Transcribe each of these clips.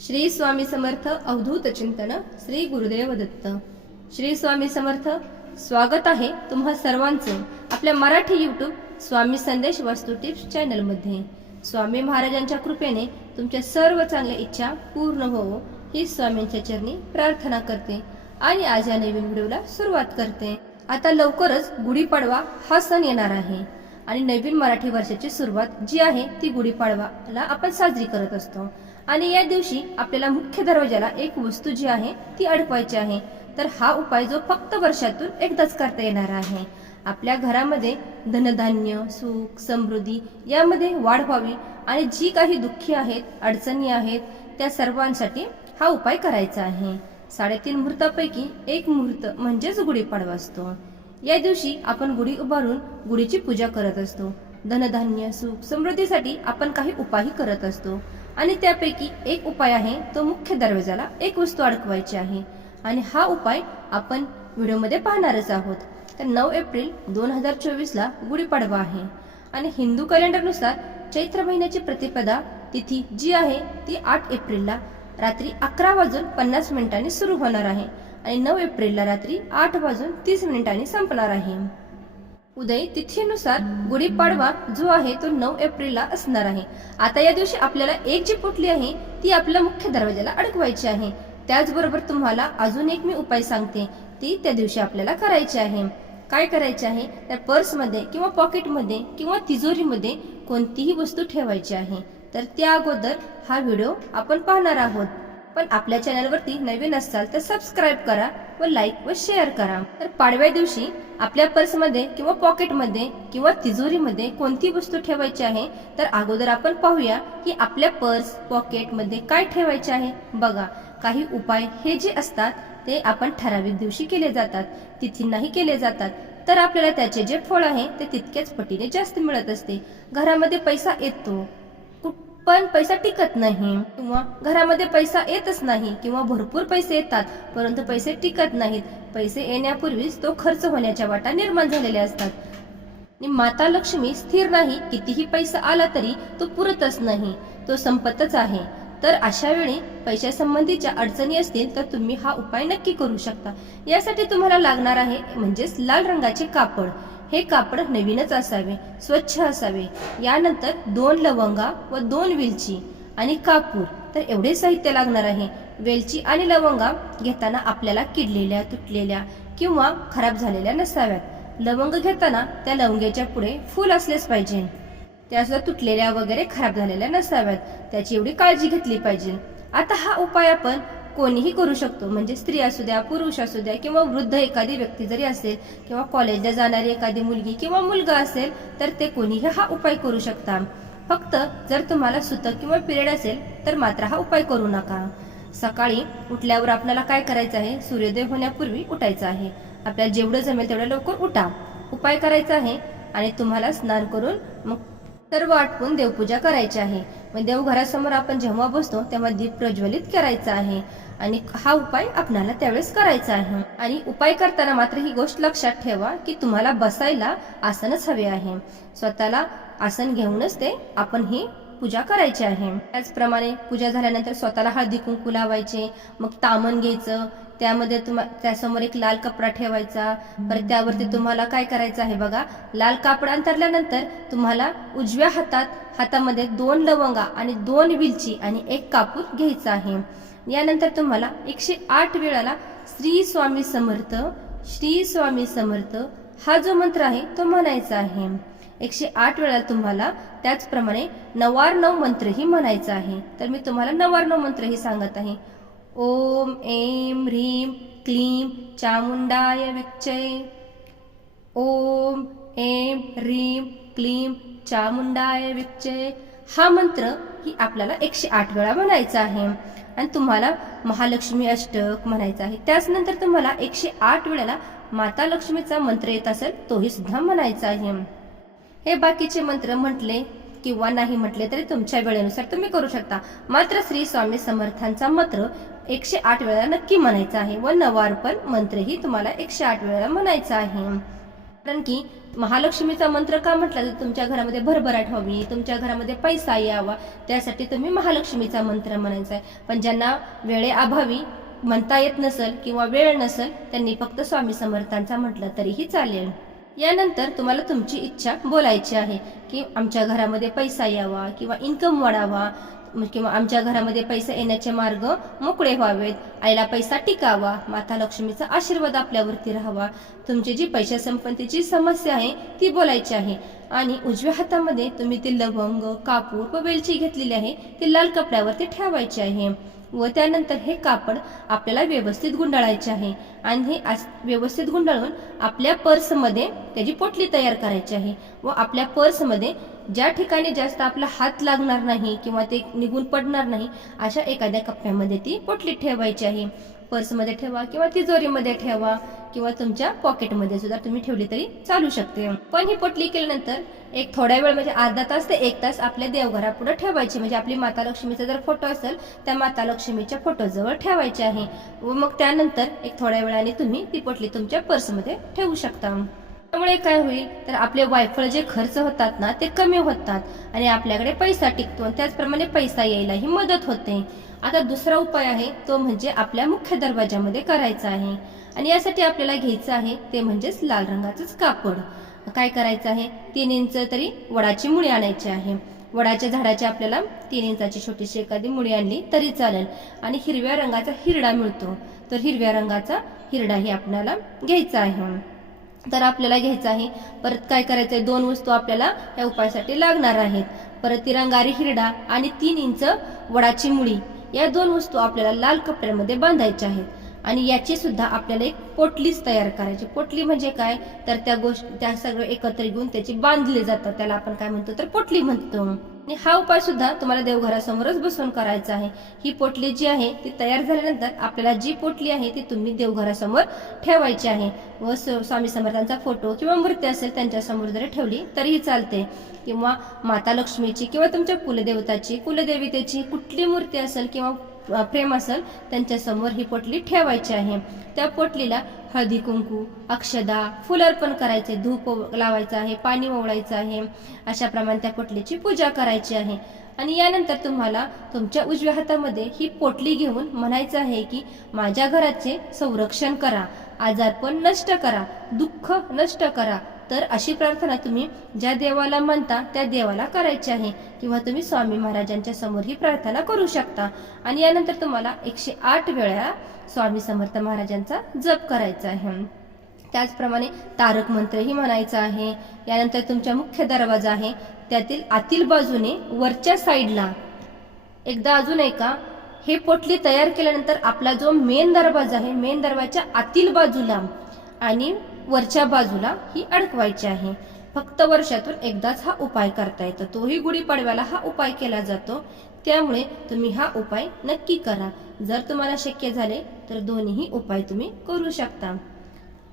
श्री स्वामी समर्थ अवधूत चिंतन श्री गुरुदेव दत्त. श्री स्वामी समर्थ स्वागत आहे तुम्हा सर्वांचं आपल्या मराठी युट्यूब स्वामी संदेश वास्तू टिप्स चॅनलमध्ये स्वामी महाराजांच्या कृपेने तुमच्या सर्व चांगल्या इच्छा पूर्ण होवो ही स्वामींच्या चरणी प्रार्थना करते आणि आज या नवीन व्हिडिओला सुरुवात करते. आता लवकरच गुढीपाडवा हा सण येणार आहे आणि नवीन मराठी वर्षाची सुरुवात जी आहे ती गुढीपाडवाला आपण साजरी करत असतो. आणि या दिवशी आपल्याला मुख्य दरवाजाला एक वस्तू जी आहे ती अडकवायची आहे. तर हा उपाय जो फक्त वर्षातून एकदाच करता येणार आहे. आपल्या घरामध्ये धनधान्य सुख समृद्धी यामध्ये वाढ व्हावी आणि जी काही दुःखी आहेत अडचणी आहेत त्या सर्वांसाठी हा उपाय करायचा आहे. साडेतीन मुहूर्तापैकी एक मुहूर्त म्हणजेच गुढीपाडवा असतो. या दिवशी आपण गुढी उभारून गुढीची पूजा करत असतो. धनधान्य सुख समृद्धीसाठी आपण काही उपायही करत असतो. आणि त्यापैकी एक उपाय आहे तो मुख्य दरवाजाला एक वस्तू अडकवायची आहे. आणि हा उपाय आपण व्हिडिओमध्ये पाहणारच आहोत. तर नऊ एप्रिल दोन हजार चोवीसला गुढीपाडवा आहे. आणि हिंदू कॅलेंडरनुसार चैत्र महिन्याची प्रतिपदा तिथी जी आहे ती आठ एप्रिलला रात्री अकरा वाजून पन्नास मिनिटांनी सुरू होणार आहे. आणि नऊ एप्रिलला रात्री आठ वाजून तीस मिनिटांनी संपणार आहे. उदय तिथीनुसार गुढीपाडवा जो आहे तो नऊ एप्रिलला असणार आहे. आता या दिवशी आपल्याला एक जी पुटली आहे ती आपल्या मुख्य दरवाजाला अडकवायची आहे. त्याचबरोबर तुम्हाला अजून एक मी उपाय सांगते ती त्या दिवशी आपल्याला करायची आहे. काय करायचे आहे? त्या पर्समध्ये किंवा पॉकेटमध्ये किंवा तिजोरीमध्ये कोणतीही वस्तू ठेवायची आहे. तर त्या अगोदर हा व्हिडिओ आपण पाहणार आहोत. पण आपल्या चॅनलवरती नवीन असाल तर सबस्क्राईब करा. व लाईक व शेअर करा. तर पाडव्या दिवशी आपल्या पर्समध्ये किंवा पॉकेटमध्ये किंवा तिजोरीमध्ये कोणती वस्तू ठेवायची आहे? तर अगोदर आपण पाहूया की आपल्या पर्स पॉकेटमध्ये काय ठेवायचे आहे? बघा काही उपाय हे जे असतात ते आपण ठराविक दिवशी केले जातात. तिथींनाही केले जातात. तर आपल्याला त्याचे जे फळ आहे ते तितक्याच पटीने जास्त मिळत असते. घरामध्ये पैसा येतो. पण पैसा टिकत नाही किंवा घरामध्ये पैसा येतच नाही किंवा भरपूर पैसे येतात परंतु पैसे टिकत नाहीत. पैसे येण्यापूर्वीच तो खर्च होण्याच्या वाटा निर्माण झालेल्या असतात. आणि माता लक्ष्मी स्थिर नाही कितीही पैसा आला तरी तो पुरतच नाही तो संपतच आहे. तर अशा वेळी पैशासंबंधीच्या अडचणी असतील तर तुम्ही हा उपाय नक्की करू शकता. यासाठी तुम्हाला लागणार आहे म्हणजेच लाल रंगाचे कापड. हे कापड नवीनच असावे स्वच्छ असावे. यानंतर दोन लवंगा व दोन वेलची आणि कापूर. तर एवढे साहित्य लागणार आहे. वेलची आणि लवंगा घेताना आपल्याला किडलेल्या तुटलेल्या किंवा खराब झालेल्या नसाव्यात. लवंग घेताना त्या लवंग्याच्या पुढे फूल असलेच पाहिजे. त्यासुद्धा तुटलेल्या वगैरे खराब झालेल्या नसाव्यात. त्याची एवढी काळजी घेतली पाहिजे. आता हा उपाय आपण कोणीही करू शकतो. म्हणजे स्त्री असू द्या पुरुष असू द्या किंवा वृद्ध एखादी व्यक्ती जरी असेल किंवा कॉलेजला जाणारी एखादी मुलगी किंवा मुलगा असेल तर ते कोणीही हा उपाय करू शकता. फक्त जर तुम्हाला सुतक किंवा पिरियड असेल तर मात्र हा उपाय करू नका. सकाळी उठल्यावर आपल्याला काय करायचं आहे? सूर्योदय होण्यापूर्वी उठायचं आहे. आपल्याला जेवढं जमेल तेवढं लवकर उठा. उपाय करायचा आहे आणि तुम्हाला स्नान करून मग सर्व आटपून देवपूजा करायची आहे. मग देवघरासमोर आपण जेव्हा बसतो तेव्हा दीप प्रज्वलित करायचा आहे. आणि हा उपाय आपणाला त्यावेळेस करायचा आहे. आणि उपाय करताना मात्र ही गोष्ट लक्षात ठेवा की तुम्हाला बसायला आसनच हवे आहे. स्वतःला आसन घेऊनच ते आपण ही पूजा करायची आहे. त्याचप्रमाणे पूजा झाल्यानंतर स्वतःला हळदी कुंकू लावायचे मग तामण घ्यायचं त्यामध्ये तुम्हा त्यासमोर एक लाल कपडा ठेवायचा परत त्यावरती तुम्हाला काय करायचं आहे बघा लाल कापड अंतरल्यानंतर तुम्हाला उजव्या हातात हातामध्ये दोन लवंगा आणि दोन विलची आणि एक कापूर घ्यायचा आहे. यानंतर तुम्हाला एकशे आठ वेळाला श्री स्वामी समर्थ श्री स्वामी समर्थ हा जो मंत्र आहे तो म्हणायचा आहे. एकशे आठ वेळा तुम्हाला त्याचप्रमाणे नवार नऊ मंत्रही म्हणायचा आहे. तर मी तुम्हाला नवार नऊ मंत्रही सांगत आहे. ओम ऐं ह्रीम क्लीं चामुंडाय विच्चय. ओम ऐं ह्रीम क्लीं चामुंडाय विच्चय. हा मंत्र ही आपल्याला एकशे आठ वेळा म्हणायचा आहे. आणि तुम्हाला महालक्ष्मी अष्टक म्हणायचं आहे. त्याचनंतर तुम्हाला एकशे आठ वेळेला माता लक्ष्मीचा मंत्र येत असेल तोही सुद्धा म्हणायचा आहे. हे बाकीचे मंत्र म्हटले किंवा नाही म्हटले तरी तुमच्या वेळेनुसार तुम्ही करू शकता. मात्र श्री स्वामी समर्थांचा मंत्र एकशे आठ वेळेला नक्की म्हणायचा आहे व नवार्पण मंत्रही तुम्हाला एकशे आठ वेळेला म्हणायचा आहे. कारण की महालक्ष्मीचा मंत्र का म्हटला तर तुमच्या घरामध्ये भरभराट व्हावी तुमच्या घरामध्ये पैसा यावा त्यासाठी तुम्ही महालक्ष्मीचा मंत्र म्हणायचा आहे पण ज्यांना वेळेअभावी म्हणता येत नसेल किंवा वेळ नसेल त्यांनी फक्त स्वामी समर्थांचा म्हटलं तरीही चालेल. यानंतर तुम्हाला तुमची इच्छा बोलायची आहे की आमच्या घरामध्ये पैसा यावा किंवा इन्कम वाढावा म्हणजे किंवा आमच्या घरामध्ये पैसा येण्याचे मार्ग मोकळे व्हावेत. आईला पैसा टिकावा. माता लक्ष्मीचा आशीर्वाद आपल्यावरती राहावा. तुमची जी पैशा संपत्तीची समस्या आहे ती बोलायची आहे. आणि उजव्या हातामध्ये तुम्ही ती लवंग कापूर व वेलची घेतलेली आहे ती लाल कपड्यावरती ठेवायची आहे. व त्यानंतर हे कापड आपल्याला व्यवस्थित गुंडाळायचे आहे. आणि हे व्यवस्थित गुंडाळून आपल्या पर्समध्ये त्याची पोटली तयार करायची आहे. व आपल्या पर्समध्ये ज्या ठिकाणी जास्त आपला हात लागणार नाही किंवा ते निघून पडणार नाही अशा एखाद्या कप्प्यामध्ये ती पोटली ठेवायची आहे. पर्समध्ये ठेवा किंवा तिजोरीमध्ये ठेवा किंवा तुमच्या पॉकेटमध्ये सुद्धा तुम्ही ठेवली तरी चालू शकते. पण ही पोटली केल्यानंतर एक थोड्या वेळ म्हणजे अर्धा तास ते एक तास आपल्या देवघरापुढे ठेवायची. म्हणजे आपली माता लक्ष्मीचा जर फोटो असेल त्या माता लक्ष्मीच्या फोटोजवळ ठेवायचे आहे. व मग त्यानंतर एक थोड्या वेळाने तुम्ही ती पोटली तुमच्या पर्समध्ये ठेवू शकता. त्यामुळे काय होईल? तर आपले वायफळ जे खर्च होतात ना ते कमी होतात आणि आपल्याकडे पैसा टिकतो आणि त्याचप्रमाणे पैसा यायलाही मदत होते. आता दुसरा उपाय आहे तो म्हणजे आपल्या मुख्य दरवाजामध्ये करायचा आहे. आणि यासाठी आपल्याला घ्यायचं आहे ते म्हणजेच लाल रंगाचंच कापड. काय करायचं आहे? तीन इंच तरी वडाची मुळी आणायची आहे. वडाच्या झाडाची आपल्याला तीन इंचाची छोटीशी एखादी मुळी आणली तरी चालेल आणि हिरव्या रंगाचा हिरडा मिळतो. तर हिरव्या रंगाचा हिरडाही आपल्याला घ्यायचा आहे. तर आपल्याला घ्यायचं आहे. परत काय करायचं आहे? दोन वस्तू आपल्याला या उपायासाठी लागणार आहेत. परत तिरंगारी हिरडा आणि तीन इंच वडाची मुळी. या दोन वस्तू आपल्याला लाल कपड्यामध्ये बांधायच्या आहेत. आणि याची सुद्धा आपल्याला एक पोटलीच तयार करायची. पोटली म्हणजे काय? तर त्या गोष्ट त्या सगळं एकत्र घेऊन त्याची बांधले जातात. त्याला आपण काय म्हणतो? तर पोटली म्हणतो. आणि हा उपाय सुद्धा तुम्हाला देवघरासमोरच बसून करायचा आहे. ही पोटली जी आहे ती तयार झाल्यानंतर आपल्याला जी पोटली आहे ती तुम्ही देवघरासमोर ठेवायची आहे. व स- स्वामी समर्थांचा फोटो किंवा मूर्ती असेल त्यांच्यासमोर जरी ठेवली तरीही चालते. किंवा माता लक्ष्मीची किंवा तुमच्या कुलदेवताची कुलदेवतेची कुठली मूर्ती असेल किंवा प्रेम असेल त्यांच्यासमोर ही पोटली ठेवायची आहे. त्या पोटलीला हळदी कुंकू अक्षदा फुल अर्पण करायचे धूप लावायचं आहे पाणी ओवळायचं आहे. अशा प्रमाणे त्या पोटलीची पूजा करायची आहे. आणि यानंतर तुम्हाला तुमच्या उजव्या हातामध्ये ही पोटली घेऊन म्हणायचं आहे की माझ्या घराचे संरक्षण करा आजारपण नष्ट करा दुःख नष्ट करा तर अशी प्रार्थना तुम्ही ज्या देवाला म्हणता त्या देवाला करायची आहे. किंवा तुम्ही स्वामी महाराजांच्या समोर ही प्रार्थना करू शकता. आणि यानंतर तुम्हाला एकशे आठ वेळा स्वामी समर्थ महाराजांचा जप करायचा आहे. त्याचप्रमाणे तारक मंत्रही म्हणायचा आहे. यानंतर तुमच्या मुख्य दरवाजा आहे. त्यातील आतील बाजूने वरच्या साईडला एकदा अजून ऐका हे पोटली तयार केल्यानंतर आपला जो मेन दरवाजा आहे मेन दरवाजाच्या आतील बाजूला आणि वरच्या बाजूला ही अडकवायची आहे. फक्त वर्षातून एकदाच हा उपाय करता येतो. तोही गुढीपाडव्याला हा उपाय केला जातो. त्यामुळे तुम्ही हा उपाय नक्की करा. जर तुम्हाला शक्य झाले तर दोन्हीही उपाय तुम्ही करू शकता.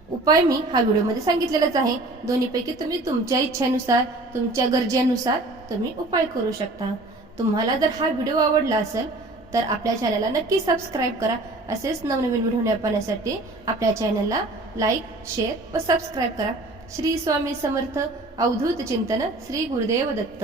उपाय मी हा व्हिडिओमध्ये सांगितलेलाच आहे. दोन्हीपैकी तुम्ही तुमच्या इच्छेनुसार तुमच्या गरजेनुसार तुम्ही उपाय करू शकता. तुम्हाला जर हा व्हिडिओ आवडला असेल तर आपल्या चॅनलला नक्की सबस्क्राईब करा. असेच नवनवीन व्हिडिओ पाहण्यासाठी आपल्या चॅनलला लाईक शेअर व सबस्क्राईब करा. श्री स्वामी समर्थ अवधूत चिंतन श्री गुरुदेव दत्त